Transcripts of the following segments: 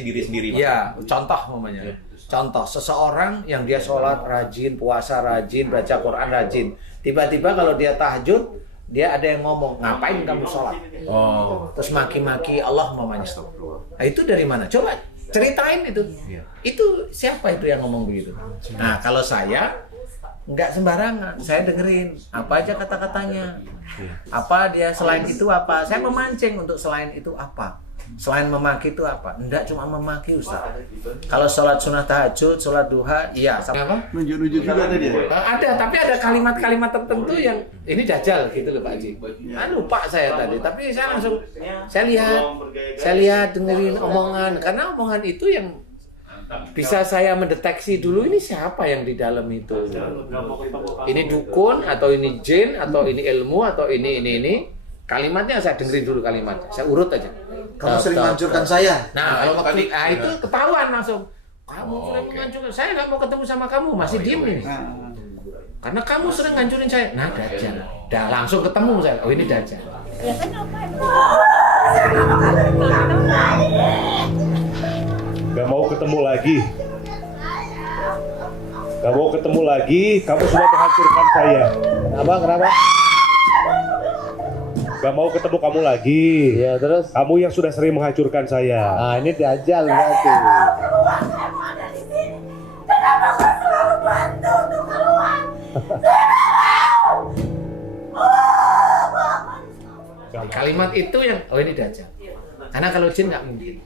diri sendiri. Ya, contoh namanya. Contoh seseorang yang dia sholat rajin, puasa rajin, baca Quran rajin. Tiba-tiba kalau dia tahajud, dia ada yang ngomong, ngapain kamu sholat? Terus maki-maki Allah mamanya. Nah, itu dari mana? Coba ceritain itu. Itu siapa itu yang ngomong begitu? Nah, kalau saya nggak sembarangan, saya dengerin apa aja kata-katanya. Apa dia selain itu apa? Saya memancing untuk selain itu apa? Selain memaki itu apa? Enggak cuma memaki, Ustaz. Kalau sholat sunnah tahajud, sholat duha, iya. Sama apa? Nunjuk-nunjuk juga tadi ya? Ada, tapi ada kalimat-kalimat tertentu yang ini dajjal gitu loh Pak Haji. Lupa saya tadi, tapi saya langsung saya lihat dengerin omongan, karena omongan itu yang bisa saya mendeteksi dulu ini siapa yang di dalam itu. Ini dukun atau ini jin atau ini ilmu atau ini. Kalimatnya saya dengerin dulu kalimatnya. Saya urut aja. Kamu sering menghancurkan saya. Nah, kalau waktu itu ketahuan langsung. Kamu sering menghancurkan. Saya nggak mau ketemu sama kamu, masih diem ini. Karena kamu sering ngancurin saya. Nah, dajjal. Dah langsung ketemu saya. Oh, ini dajjal. Gak mau ketemu lagi. Gak mau ketemu lagi. Kamu sudah menghancurkan saya. Kenapa? Gak mau ketemu kamu lagi. Ya, terus? Kamu yang sudah sering menghancurkan saya. Ah, ini dajjal berarti. Kenapa kau selalu bantu untuk keluar? Kalimat itu yang, oh ini dajjal. Karena kalau jin nggak mungkin.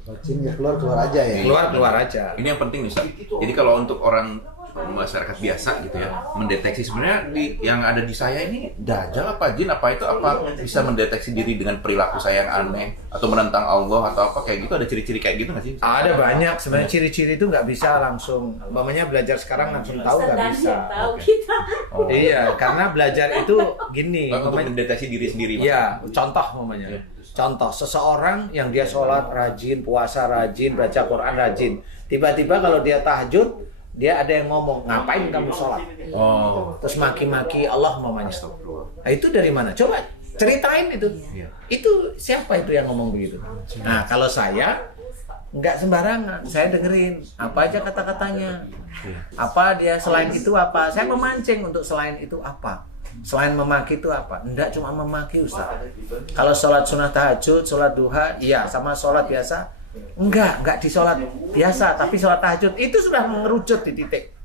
Kalau jin ya keluar aja ya. Keluar aja. Ini yang penting nih, Ustaz. Jadi kalau untuk orang masyarakat biasa gitu ya, mendeteksi sebenarnya yang ada di saya ini dajjal apa jin apa itu, apa bisa mendeteksi diri dengan perilaku saya yang aneh atau menentang Allah atau apa kayak gitu, ada ciri-ciri kayak gitu nggak sih? Ada banyak sebenarnya ciri-ciri itu nggak bisa langsung, umpamanya belajar sekarang langsung tahu nggak bisa. Tahu kita. Iya, karena belajar itu gini. Untuk mendeteksi diri sendiri. Iya, contoh umpamanya. Contoh seseorang yang dia sholat rajin, puasa rajin, baca Quran rajin. Tiba-tiba kalau dia tahajud, dia ada yang ngomong, ngapain kamu sholat? Terus maki-maki Allah mamanya. Nah, itu dari mana? Coba ceritain itu. Itu siapa itu yang ngomong begitu? Nah, kalau saya nggak sembarangan, saya dengerin apa aja kata-katanya. Apa dia selain itu apa? Saya memancing untuk selain itu apa? Selain memaki itu apa? Enggak cuma memaki, Ustaz. Kalau sholat sunnah tahajud, sholat duha, iya. Sama sholat biasa, enggak di sholat biasa, tapi sholat tahajud itu sudah mengerucut di titik.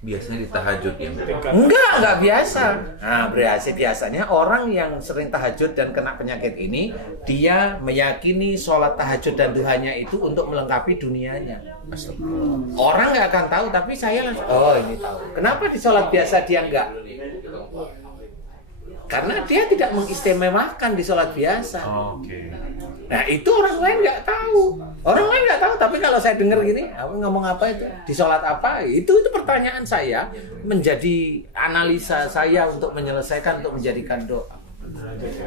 Biasanya di tahajud ya. Enggak biasa. Nah, biasanya orang yang sering tahajud dan kena penyakit ini, dia meyakini sholat tahajud dan duhanya itu untuk melengkapi dunianya. Orang nggak akan tahu, tapi saya ini tahu. Kenapa di sholat biasa dia enggak? Karena dia tidak mengistimewakan di sholat biasa. Nah, itu orang lain nggak tahu. Orang lain nggak tahu, tapi kalau saya dengar gini, aku ngomong apa itu? Di sholat apa? Itu pertanyaan saya, menjadi analisa saya untuk menyelesaikan, untuk menjadikan doa.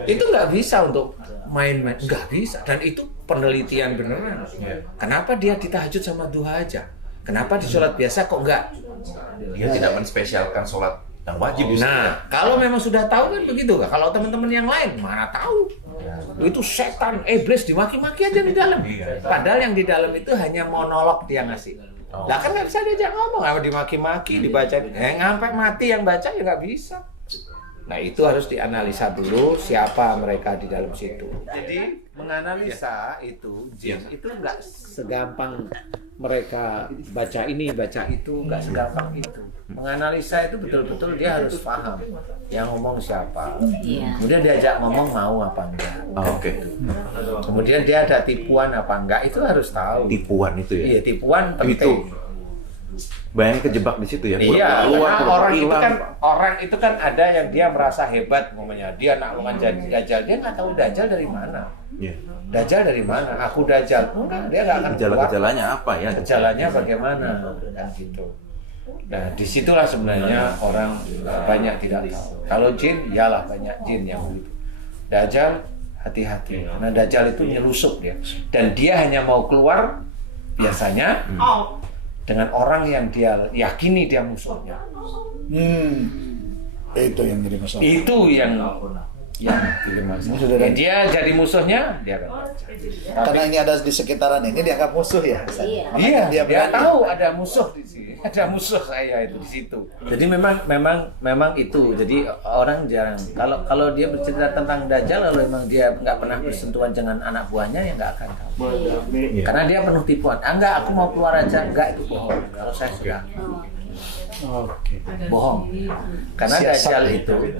Itu nggak bisa untuk main-main, nggak bisa. Dan itu penelitian beneran. Kenapa dia di tahajud sama duha aja? Kenapa di sholat biasa kok nggak? Dia tidak menspesialkan sholat yang wajib. Nah, kalau memang sudah tahu kan begitu. Kalau teman-teman yang lain mana tahu? Itu setan, iblis dimaki-maki aja di dalam. Padahal yang di dalam itu hanya monolog dia ngasih. Lah kan nggak bisa diajak ngomong, apa dimaki-maki, dibaca. Sampai mati yang baca ya nggak bisa. Nah, itu harus dianalisa dulu siapa mereka di dalam situ. Jadi menganalisa itu jin itu nggak segampang mereka baca ini baca itu, nggak segampang itu. Menganalisa itu betul-betul dia harus paham yang ngomong siapa. Kemudian diajak ngomong mau apa enggak. Kemudian dia ada tipuan apa enggak, itu harus tahu. Tipuan itu ya. Iya, tipuan penting. Bayangin kejebak di situ ya. Iya, orang itu kan ada yang dia merasa hebat, ngomongnya dia naklungan dajjal, dia nggak tahu dajjal dari mana. Dajjal dari mana? Aku dajjal. Enggak, dia nggak akan. Gejala-gejalanya apa ya? Gejalanya bagaimana? Dan gitu. Nah, disitulah sebenarnya orang banyak tidak tahu. Kalau jin, yalah banyak jin yang begitu. Dajjal, hati-hati. Karena dajjal itu nyelusup dia, dan dia hanya mau keluar biasanya dengan orang yang dia yakini dia musuhnya. Itu yang jadi masalah. Itu yang yang pilih manusia. Sudah ada- Dia jadi musuhnya, dia akan Karena ini ada di sekitaran ini dianggap musuh ya. Ustaz? Iya. Makanya Iya, dia berani. tahu ada musuh di sini, ada musuh saya itu di situ. Jadi memang itu. Jadi orang jarang. Kalau dia bercerita tentang Dajjal, kalau memang dia nggak pernah bersentuhan dengan anak buahnya, ya nggak akan tahu. Karena dia penuh tipuan. Enggak, aku mau keluar aja. Enggak, itu bohong. Kalau saya sudah bohong. Karena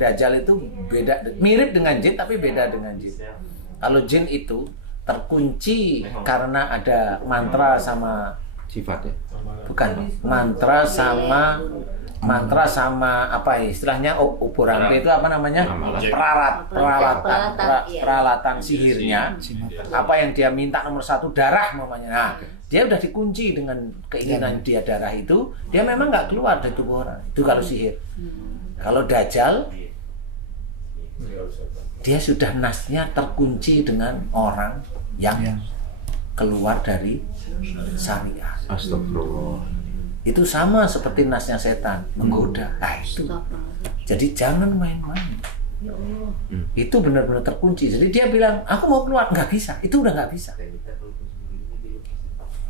Dajjal itu beda, mirip dengan jin tapi beda dengan jin. Kalau jin itu terkunci karena ada mantra sama Sifat ya. bukan mantra sama apa ya istilahnya ubur rampe itu apa namanya peralatan sihirnya apa yang dia minta nomor 1 darah namanya. Nah, dia udah dikunci dengan keinginan dia darah itu, dia memang nggak keluar dari tubuh orang itu kalau sihir. Kalau Dajjal dia sudah nasnya terkunci dengan orang yang keluar dari syariat. Astagfirullah. Itu sama seperti nasnya setan menggoda. Nah, itu. Jadi jangan main-main. Itu benar-benar terkunci. Jadi dia bilang, aku mau keluar, nggak bisa. Itu udah nggak bisa.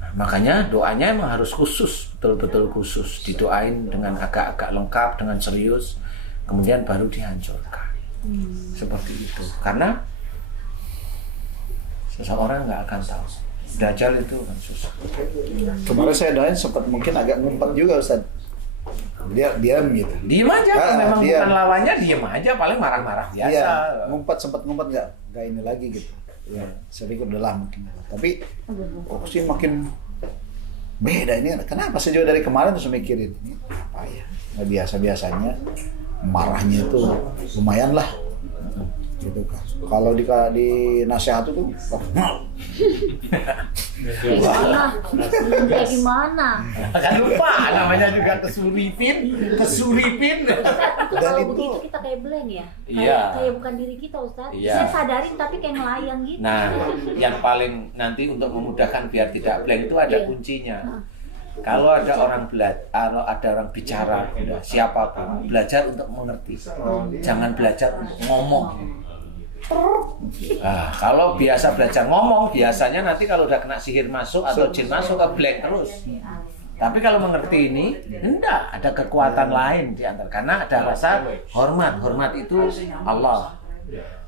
Nah, makanya doanya emang harus khusus, betul-betul khusus. Didoain dengan agak-agak lengkap, dengan serius. Kemudian baru dihancurkan. Seperti itu. Karena seseorang nggak akan tahu. Dajjal itu kan susah. Kemarin saya doain sempat mungkin agak ngumpet juga Ustaz. Dia diam gitu. Diem aja, kalau memang diam. bukan lawannya diem aja, paling marah-marah biasa. Iya, sempat ngumpet nggak ini lagi gitu. Ya, saya pikir udah lama mungkin. Tapi sih makin beda ini. Kenapa sejauh dari kemarin terus mikirin ini apa ya? Nggak biasa-biasanya marahnya itu lumayan lah. Gitu kan. Kalau di nasihat itu Kayak gimana? Kan lupa namanya juga kesuripin. Kalau begitu kita kayak blank ya? Iya. Kayak bukan diri kita Ustaz. Iya. Saya sadarin tapi kayak ngelayang gitu. Nah, yang paling nanti untuk memudahkan biar tidak blank itu ada Iya. kuncinya. Kalau ada orang bicara, siapapun belajar untuk mengerti, jangan belajar untuk ngomong. Nah, kalau biasa belajar ngomong, biasanya nanti kalau udah kena sihir masuk atau jin masuk ke blank terus. Tapi kalau mengerti ini, enggak, ada kekuatan lain di antara. Karena ada rasa hormat itu Allah.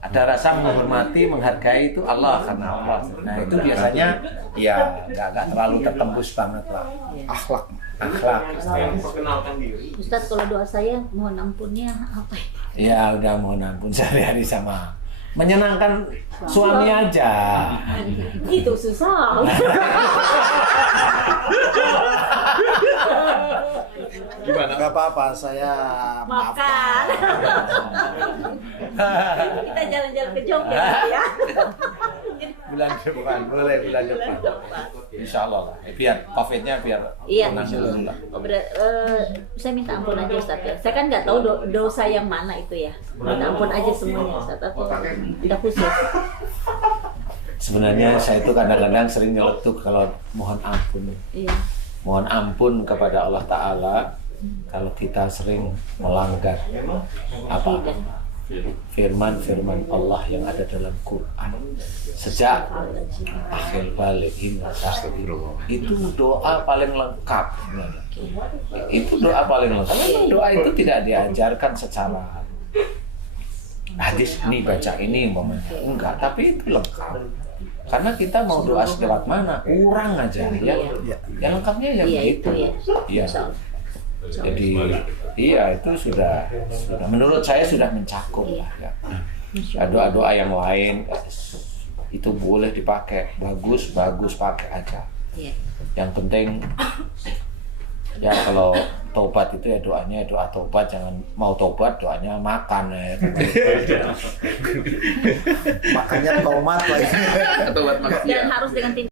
Ada rasa menghormati, menghargai itu Allah karena Allah. Nah itu biasanya ya nggak terlalu tertembus banget lah. akhlak. Ustaz kalau doa saya mohon ampunnya apa ya? Ya udah mohon ampun sehari-hari sama menyenangkan suami aja. Itu susah. Gimana? Gak apa-apa, saya Makan. Kita jalan-jalan ke Jogja ya. Bulan depan, boleh bulan depan. Insya Allah lah. Biar COVID-nya biar Iya. tenang dulu lah. Saya minta ampun aja Ustaz ya. Saya kan nggak tahu dosa yang mana itu ya. Minta ampun aja semuanya Ustaz. Atau ada khusus. Sebenarnya saya itu kadang-kadang sering nyeletuk kalau mohon ampun. Iya. Mohon ampun kepada Allah Ta'ala kalau kita sering melanggar apa firman-firman Allah yang ada dalam Quran sejak akhir balik hingga akhir itu doa paling lengkap. Itu doa paling lengkap. Doa itu tidak diajarkan secara hadis ini baca ini umpamanya. Enggak, tapi itu lengkap. Karena kita mau doa selewat mana, kurang aja ya. Yang lengkapnya yang Iya itu. itu ya. Iya. Jadi iya itu sudah menurut saya sudah mencakup lah ya. Doa-doa yang lain itu boleh dipakai, bagus pakai aja. Iya. Yang penting ya kalau tobat itu ya doanya doa tobat, jangan mau tobat doanya makan ya. makanya tomat lagi. Atau buat maksiat. Dan harus dengan tim